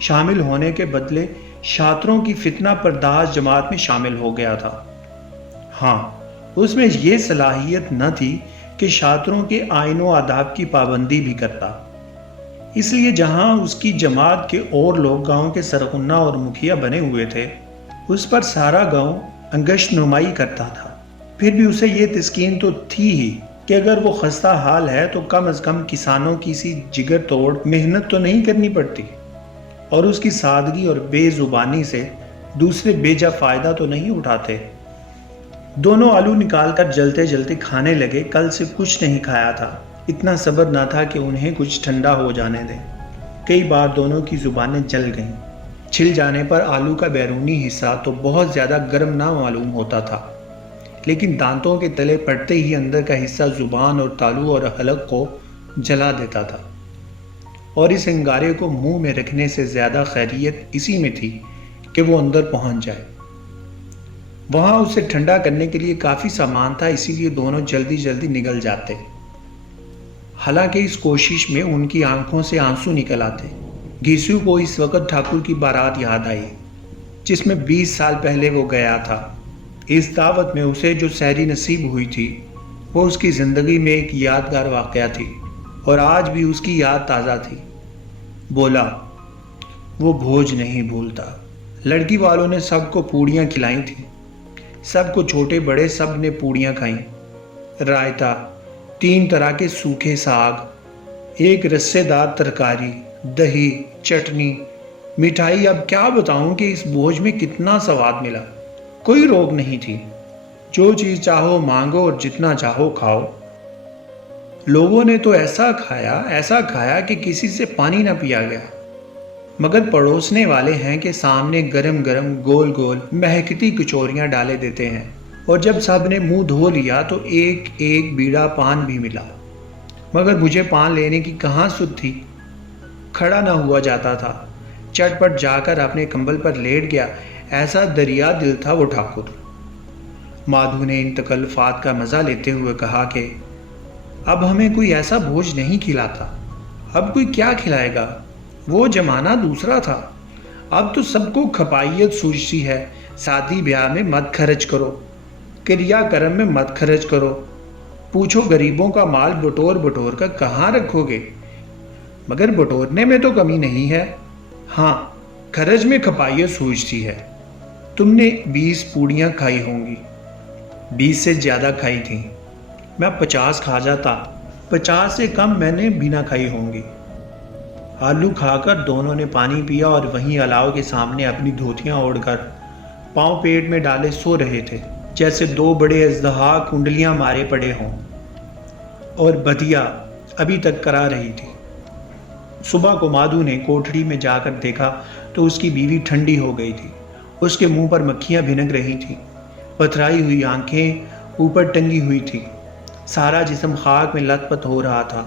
شامل ہونے کے بدلے شاطروں کی فتنہ پرداز جماعت میں شامل ہو گیا تھا۔ ہاں، اس میں یہ صلاحیت نہ تھی کہ شاطروں کے آئین و آداب کی پابندی بھی کرتا، اس لیے جہاں اس کی جماعت کے اور لوگ گاؤں کے سرغنہ اور مکھیا بنے ہوئے تھے، اس پر سارا گاؤں انگشت نمائی کرتا تھا۔ پھر بھی اسے یہ تسکین تو تھی ہی کہ اگر وہ خستہ حال ہے تو کم از کم کسانوں کی سی جگر توڑ محنت تو نہیں کرنی پڑتی، اور اس کی سادگی اور بے زبانی سے دوسرے بے جا فائدہ تو نہیں اٹھاتے۔ دونوں آلو نکال کر جلتے جلتے کھانے لگے۔ کل سے کچھ نہیں کھایا تھا، اتنا صبر نہ تھا کہ انہیں کچھ ٹھنڈا ہو جانے دیں۔ کئی بار دونوں کی زبانیں جل گئیں۔ چھل جانے پر آلو کا بیرونی حصہ تو بہت زیادہ گرم نہ معلوم ہوتا تھا، لیکن دانتوں کے تلے پڑتے ہی اندر کا حصہ زبان اور تالو اور حلق کو جلا دیتا تھا، اور اس انگارے کو منہ میں رکھنے سے زیادہ خیریت اسی میں تھی کہ وہ اندر پہنچ جائے۔ وہاں اسے ٹھنڈا کرنے کے لیے کافی سامان تھا، اسی لیے دونوں جلدی جلدی نگل جاتے۔ حالانکہ اس کوشش میں ان کی آنکھوں سے آنسو نکل آتے۔ گھیسو کو اس وقت ٹھاکر کی بارات یاد آئی جس میں 20 سال پہلے وہ گیا تھا۔ اس دعوت میں اسے جو سحری نصیب ہوئی تھی وہ اس کی زندگی میں ایک یادگار واقعہ تھی، اور آج بھی اس کی یاد تازہ تھی۔ بولا، وہ بھوج نہیں بھولتا۔ لڑکی والوں نے سب کو پوڑیاں کھلائی تھیں، سب کو، چھوٹے بڑے سب نے پوڑیاں کھائیں۔ رائتا، 3 طرح کے سوکھے ساگ، ایک رسے دار ترکاری، دہی، چٹنی، مٹھائی۔ اب کیا بتاؤں کہ اس بھوج میں کتنا سواد ملا۔ کوئی روک نہیں تھی، جو چیز چاہو مانگو اور جتنا چاہو کھاؤ۔ لوگوں نے تو ایسا کھایا کہ کسی سے پانی نہ پیا گیا، مگر پڑوسنے والے ہیں کہ سامنے گرم گرم گول گول مہکتی کچوریاں ڈالے دیتے ہیں، اور جب سب نے منہ دھو لیا تو ایک ایک بیڑا پان بھی ملا، مگر مجھے پان لینے کی کہاں سدھ تھی۔ کھڑا نہ ہوا جاتا تھا، چٹ پٹ جا کر اپنے کمبل پر لیٹ گیا۔ ایسا دریا دل تھا وہ ٹھاکر۔ مادھو نے ان تکلفات کا مزہ لیتے ہوئے کہا کہ اب ہمیں کوئی ایسا بھوج نہیں کھلاتا، اب کوئی کیا کھلائے گا؟ وہ زمانہ دوسرا تھا، اب تو سب کو کھپائیت سوچتی ہے۔ شادی بیاہ میں مت خرچ کرو، کریا کرم میں مت خرچ کرو، پوچھو غریبوں کا مال بٹور بٹور کر کہاں رکھو گے؟ مگر بٹورنے میں تو کمی نہیں ہے، ہاں خرچ میں کھپائیت سوچتی ہے۔ تم نے 20 پوڑیاں کھائی ہوں گی، 20 سے زیادہ کھائی تھیں، میں 50 کھا جاتا، 50 سے کم میں نے بھی نہ کھائی ہوں گی۔ آلو کھا کر دونوں نے پانی پیا اور وہیں الاؤ کے سامنے اپنی دھوتیاں اوڑھ کر پاؤں پیٹ میں ڈالے سو رہے تھے، جیسے 2 بڑے اژدہا کنڈلیاں مارے پڑے ہوں، اور بدیا ابھی تک کرا رہی تھی۔ صبح کو مادھو نے کوٹھڑی میں جا کر دیکھا تو اس کی بیوی ٹھنڈی ہو گئی تھی، اس کے منہ پر مکھیاں بھنک رہی تھیں، پتھرائی ہوئی آنکھیں اوپر ٹنگی ہوئی تھی، سارا جسم خاک میں لت پت ہو رہا تھا،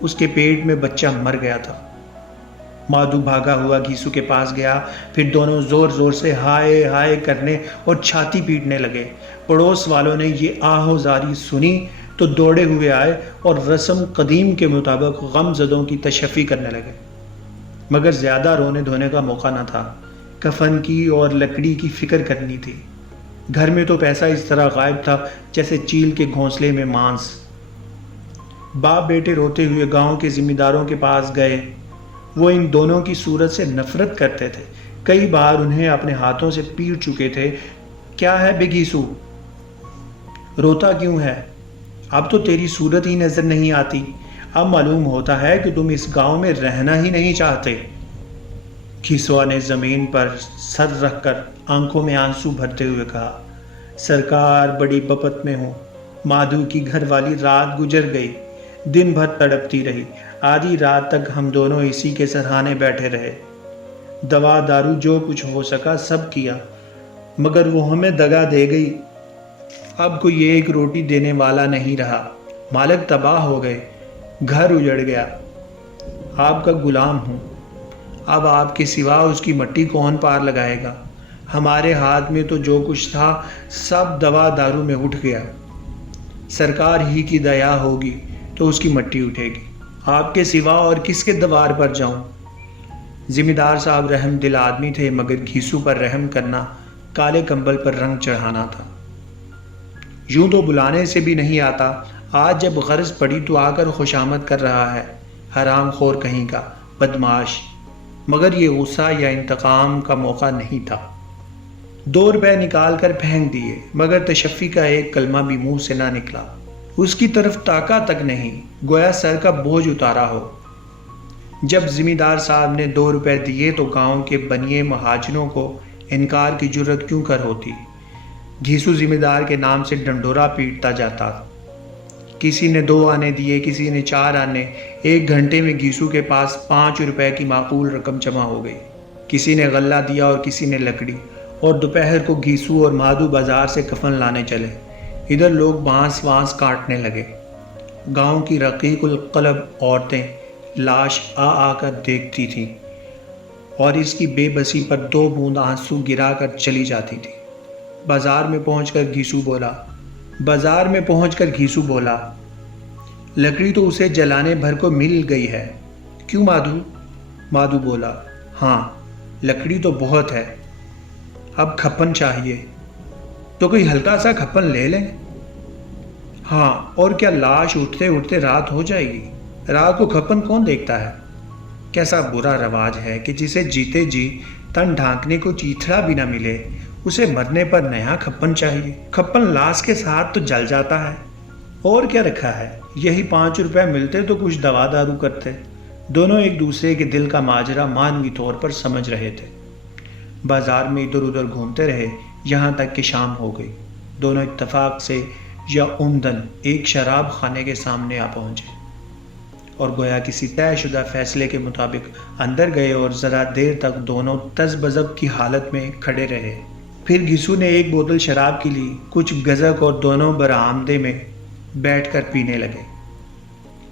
اس کے پیٹ میں بچہ مر گیا تھا۔ مادھو بھاگا ہوا گھیسو کے پاس گیا، پھر دونوں زور زور سے ہائے ہائے کرنے اور چھاتی پیٹنے لگے۔ پڑوس والوں نے یہ آہو زاری سنی تو دوڑے ہوئے آئے اور رسم قدیم کے مطابق غم زدوں کی تشفی کرنے لگے، مگر زیادہ رونے دھونے کا موقع نہ تھا، کفن کی اور لکڑی کی فکر کرنی تھی۔ گھر میں تو پیسہ اس طرح غائب تھا جیسے چیل کے گھونسلے میں مانس۔ باپ بیٹے روتے ہوئے گاؤں کے ذمہ داروں کے پاس گئے، وہ ان دونوں کی صورت سے نفرت کرتے تھے، کئی بار انہیں اپنے ہاتھوں سے پیٹ چکے تھے۔ کیا ہے بے گھیسو، روتا کیوں ہے؟ اب تو تیری صورت ہی نظر نہیں آتی، اب معلوم ہوتا ہے کہ تم اس گاؤں میں رہنا ہی نہیں چاہتے۔ گھیسوا نے زمین پر سر رکھ کر آنکھوں میں آنسو بھرتے ہوئے کہا، سرکار بڑی بپت میں ہوں۔ مادھو کی گھر والی رات گزر گئی، دن بھر تڑپتی رہی، آدھی رات تک ہم دونوں اسی کے سرہانے بیٹھے رہے، دوا دارو جو کچھ ہو سکا سب کیا، مگر وہ ہمیں دگا دے گئی۔ اب کوئی ایک روٹی دینے والا نہیں رہا، مالک تباہ ہو گئے، گھر اجڑ گیا، آپ کا غلام ہوں، اب آپ کے سوا اس کی مٹی کون پار لگائے گا؟ ہمارے ہاتھ میں تو جو کچھ تھا سب دوا دارو میں اٹھ گیا، سرکار ہی کی دیا ہوگی تو اس کی مٹی اٹھے گی، آپ کے سوا اور کس کے دوار پر جاؤں؟ ذمہ دار صاحب رحم دل آدمی تھے، مگر گھیسو پر رحم کرنا کالے کمبل پر رنگ چڑھانا تھا۔ یوں تو بلانے سے بھی نہیں آتا، آج جب غرض پڑی تو آ کر خوشامد کر رہا ہے، حرام خور کہیں کا، بدمعاش۔ مگر یہ غصہ یا انتقام کا موقع نہیں تھا۔ 2 روپے نکال کر پھینک دیے، مگر تشفی کا ایک کلمہ بھی منہ سے نہ نکلا۔ اس کی طرف تاکا تک نہیں، گویا سر کا بوجھ اتارا ہو۔ جب ذمہ دار صاحب نے 2 روپے دیے تو گاؤں کے بنیے مہاجنوں کو انکار کی جرت کیوں کر ہوتی؟ گھیسو ذمہ دار کے نام سے ڈنڈورا پیٹتا جاتا۔ کسی نے 2 آنے دیے، کسی نے 4 آنے۔ 1 گھنٹے میں گھیسو کے پاس 5 روپے کی معقول رقم جمع ہو گئی۔ کسی نے غلہ دیا اور کسی نے لکڑی، اور دوپہر کو گھیسو اور مادو بازار سے کفن لانے چلے۔ ادھر لوگ بانس کاٹنے لگے۔ گاؤں کی رقیق القلب عورتیں لاش آ کر دیکھتی تھیں اور اس کی بے بسی پر 2 بوند آنسو گرا کر چلی جاتی تھی۔ بازار میں پہنچ کر گھیسو بولا، لکڑی تو اسے جلانے بھر کو مل گئی ہے، کیوں مادو؟ مادو بولا، ہاں لکڑی تو بہت ہے، اب کھپن چاہیے، تو کوئی ہلکا سا کھپن لے لیں۔ ہاں، اور کیا لاش اٹھتے اٹھتے رات ہو جائے گی؟ رات کو کھپن کون دیکھتا ہے؟ کیسا برا رواج ہے کہ جسے جیتے جی تن ڈھانکنے کو چیتھڑا بھی نہ ملے، اسے مرنے پر نیا کھپن چاہیے۔ کھپن لاش کے ساتھ تو جل جاتا ہے، اور کیا رکھا ہے؟ یہی 5 روپے ملتے تو کچھ دوا دارو کرتے۔ دونوں ایک دوسرے کے دل کا ماجرا مانوی طور پر سمجھ رہے تھے۔ بازار میں ادھر ادھر گھومتے رہے، یہاں تک کہ شام ہو گئی۔ دونوں اتفاق سے یا عمدن ایک شراب خانے کے سامنے آ پہنچے اور گویا کسی طے شدہ فیصلے کے مطابق اندر گئے اور ذرا دیر تک دونوں تذبذب کی حالت میں کھڑے رہے۔ پھر گھیسو نے 1 بوتل شراب کی لی، کچھ گزک، اور دونوں برآمدے میں بیٹھ کر پینے لگے۔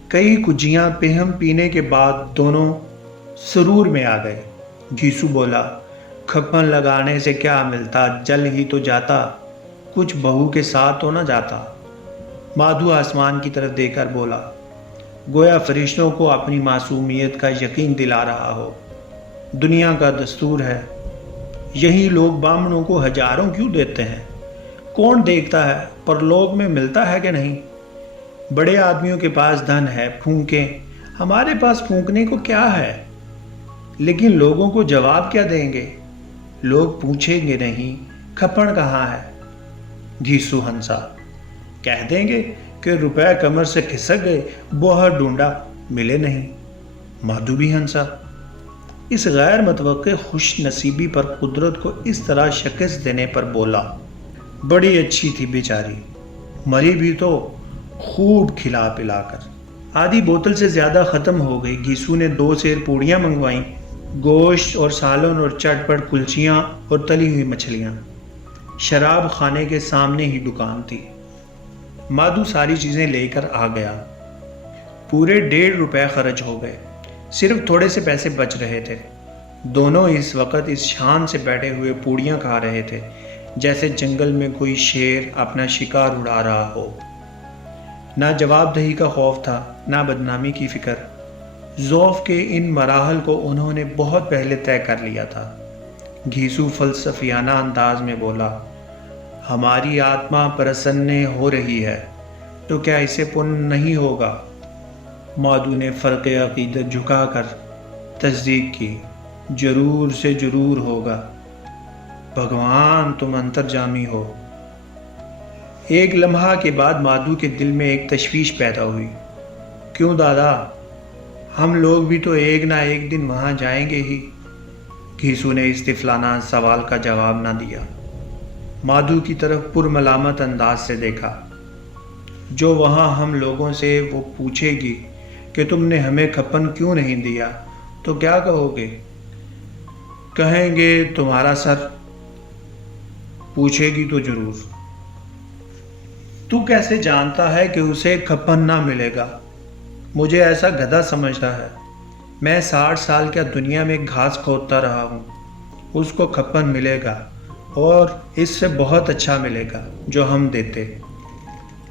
کئی کجیاں پہم پینے کے بعد دونوں سرور میں آ گئے۔ گھیسو بولا، کھپن لگانے سے کیا ملتا، جل ہی تو جاتا، کچھ بہو کے ساتھ تو نہ جاتا۔ مادھو آسمان کی طرف دیکھ کر بولا، گویا فرشتوں کو اپنی معصومیت کا یقین دلا رہا ہو۔ دنیا کا دستور ہے، یہی لوگ بامنوں کو ہزاروں کیوں دیتے ہیں؟ کون دیکھتا ہے پرلوک میں ملتا ہے کہ نہیں؟ بڑے آدمیوں کے پاس دھن ہے، پھونکیں، ہمارے پاس پھونکنے کو کیا ہے؟ لیکن لوگوں کو جواب کیا دیں گے؟ لوگ پوچھیں گے نہیں، کھپن کہاں ہے؟ گھیسو ہنسا، کہہ دیں گے کہ روپے کمر سے کھسک گئے، بہت ڈھونڈا ملے نہیں۔ مادھو بھی ہنسا۔ اس غیر متوقع خوش نصیبی پر قدرت کو اس طرح شکست دینے پر بولا، بڑی اچھی تھی بیچاری، مری بھی تو خوب کھلا پلا کر۔ آدھی بوتل سے زیادہ ختم ہو گئی۔ گھیسو نے 2 سیر پوڑیاں منگوائیں، گوشت اور سالن اور چٹ پٹ کلچیاں اور تلی ہوئی مچھلیاں۔ شراب خانے کے سامنے ہی دکان تھی۔ مادھو ساری چیزیں لے کر آ گیا۔ پورے 1.5 روپے خرچ ہو گئے، صرف تھوڑے سے پیسے بچ رہے تھے۔ دونوں اس وقت اس شان سے بیٹھے ہوئے پوڑیاں کھا رہے تھے جیسے جنگل میں کوئی شیر اپنا شکار اڑا رہا ہو۔ نہ جواب دہی کا خوف تھا، نہ بدنامی کی فکر۔ ذوف کے ان مراحل کو انہوں نے بہت پہلے طے کر لیا تھا۔ گھیسو فلسفیانہ انداز میں بولا، ہماری آتما پرسنّ ہو رہی ہے تو کیا اسے پن نہیں ہوگا؟ مادھو نے فرق عقیدت جھکا کر تصدیق کی، ضرور سے ضرور ہوگا، بھگوان تم انترجامی ہو۔ ایک لمحہ کے بعد مادھو کے دل میں ایک تشویش پیدا ہوئی، کیوں دادا، ہم لوگ بھی تو ایک نہ ایک دن وہاں جائیں گے ہی۔ گھیسو نے اس طفلانہ سوال کا جواب نہ دیا، مادھو کی طرف پرملامت انداز سے دیکھا۔ جو وہاں ہم لوگوں سے وہ پوچھے گی کہ تم نے ہمیں کھپن کیوں نہیں دیا تو کیا کہو گے؟ کہیں گے تمہارا سر۔ پوچھے گی تو ضرور، تو کیسے جانتا ہے کہ اسے کھپن نہ ملے گا؟ مجھے ایسا گدھا سمجھتا ہے؟ میں 60 سال کیا دنیا میں گھاس کھودتا رہا ہوں۔ اس کو کھپن ملے گا، اور اس سے بہت اچھا ملے گا جو ہم دیتے۔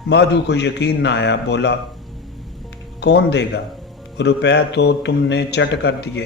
مادھو کو یقین نہ آیا، بولا، کون دے گا؟ روپے تو تم نے چٹ کر دیے۔